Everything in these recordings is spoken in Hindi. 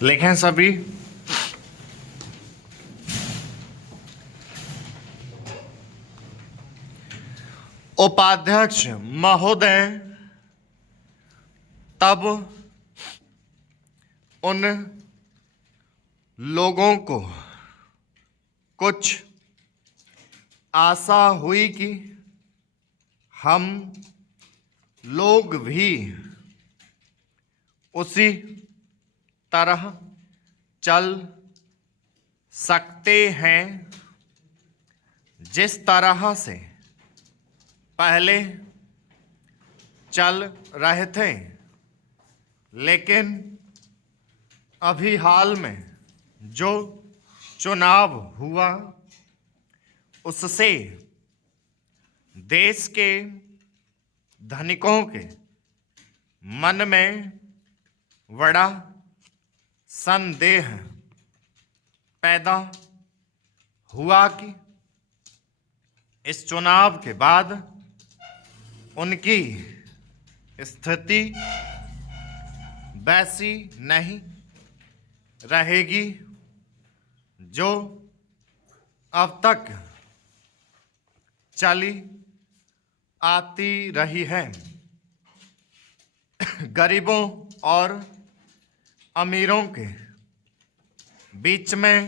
लिखें सभी। उपाध्यक्ष महोदय, तब उन लोगों को कुछ आशा हुई कि हम लोग भी उसी तरह चल सकते हैं जिस तरह से पहले चल रहे थे, लेकिन अभी हाल में जो चुनाव हुआ उससे देश के धनिकों के मन में बड़ा संदेह पैदा हुआ कि इस चुनाव के बाद उनकी स्थिति वैसी नहीं रहेगी जो अब तक चली आती रही है। गरीबों और अमीरों के बीच में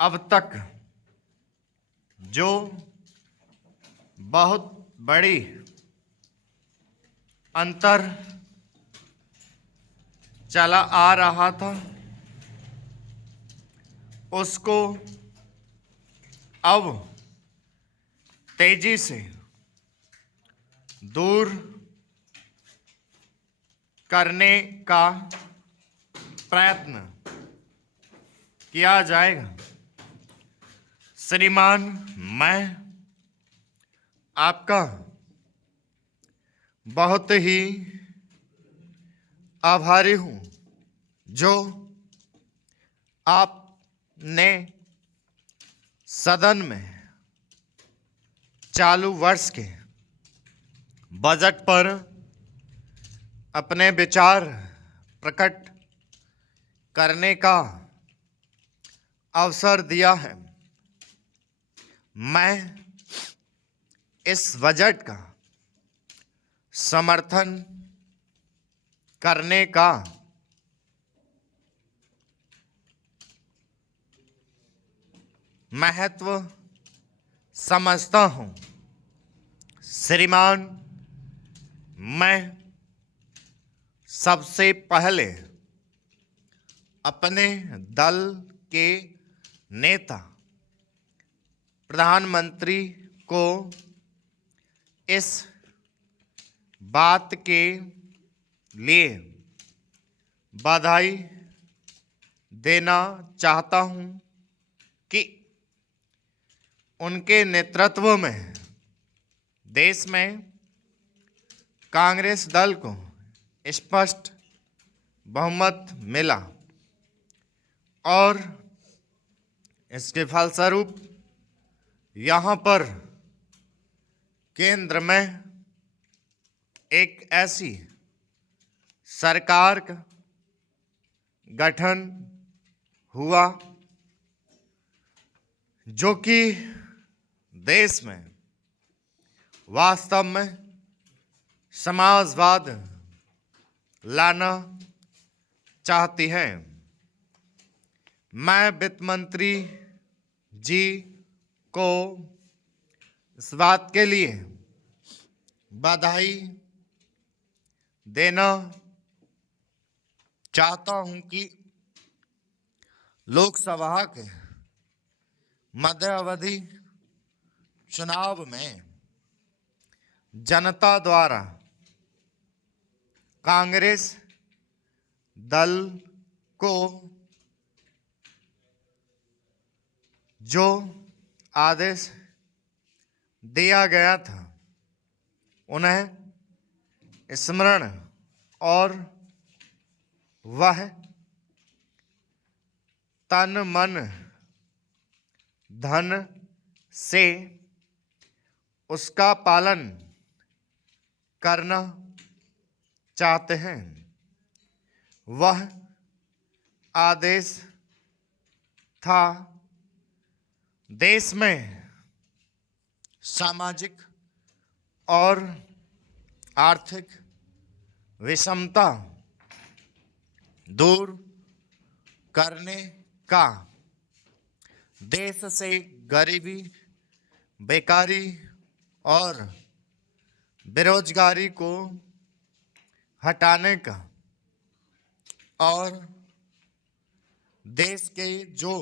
अब तक जो बहुत बड़ी अंतर चला आ रहा था, उसको अब तेजी से दूर करने का प्रयत्न किया जाएगा। श्रीमान, मैं आपका बहुत ही आभारी हूँ जो आपने सदन में चालू वर्ष के बजट पर अपने विचार प्रकट करने का अवसर दिया है। मैं इस बजट का समर्थन करने का महत्व समझता हूँ। श्रीमान, मैं सबसे पहले अपने दल के नेता प्रधानमंत्री को इस बात के लिए बधाई देना चाहता हूं कि उनके नेतृत्व में देश में कांग्रेस दल को स्पष्ट बहुमत मिला और इसके फलस्वरूप यहाँ पर केंद्र में एक ऐसी सरकार का गठन हुआ जो कि देश में वास्तव में समाजवाद लाना चाहती है। मैं वित्त मंत्री जी को इस बात के लिए बधाई देना चाहता हूं कि लोकसभा के मध्यावधि चुनाव में जनता द्वारा कांग्रेस दल को जो आदेश दिया गया था उन्हें स्मरण और वह तन मन धन से उसका पालन करना चाहते हैं। वह आदेश था। देश में सामाजिक और आर्थिक विषमता दूर करने का, देश से गरीबी, बेकारी और बेरोजगारी को हटाने का और देश के जो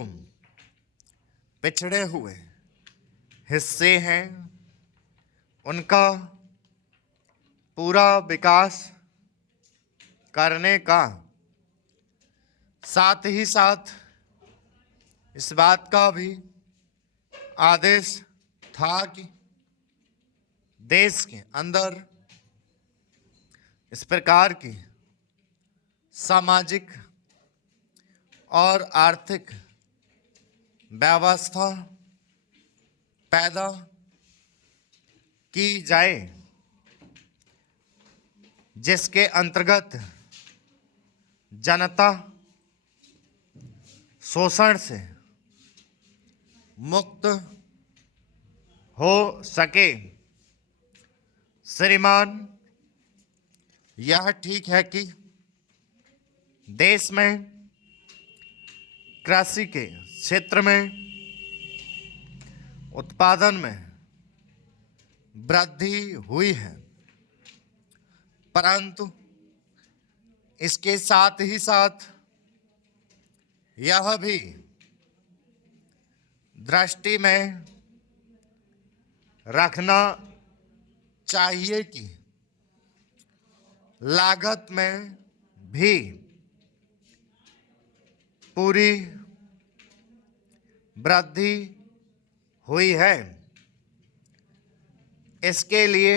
पिछड़े हुए हिस्से हैं उनका पूरा विकास करने का, साथ ही साथ इस बात का भी आदेश था कि देश के अंदर इस प्रकार की सामाजिक और आर्थिक व्यवस्था पैदा की जाए जिसके अंतर्गत जनता शोषण से मुक्त हो सके। श्रीमान, यह ठीक है कि देश में कृषि के क्षेत्र में उत्पादन में वृद्धि हुई है, परंतु इसके साथ ही साथ यह भी दृष्टि में रखना चाहिए कि लागत में भी पूरी वृद्धि हुई है। इसके लिए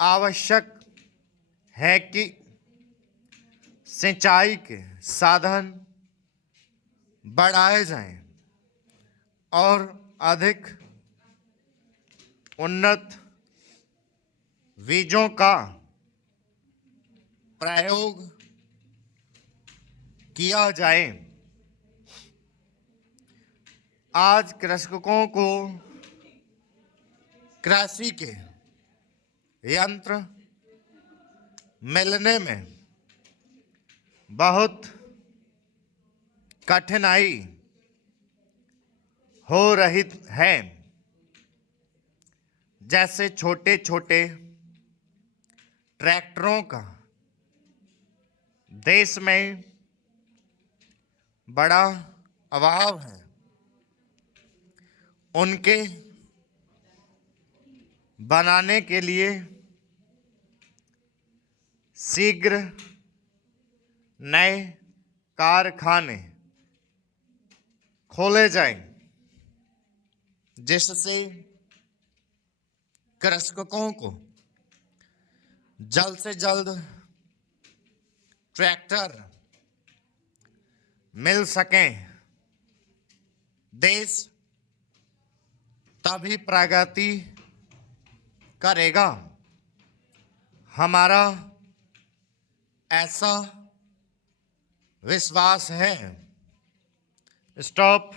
आवश्यक है कि सिंचाई के साधन बढ़ाए जाएं और अधिक उन्नत बीजों का प्रयोग किया जाए। आज कृषकों को कृषि के यंत्र मिलने में बहुत कठिनाई हो रही है। जैसे छोटे छोटे ट्रैक्टरों का देश में बड़ा अभाव है। उनके बनाने के लिए शीघ्र नए कारखाने खोले जाएं, जिससे कृषकों को जल्द से जल्द ट्रैक्टर मिल सकें। देश तभी प्रगति करेगा। हमारा ऐसा विश्वास है। स्टॉप।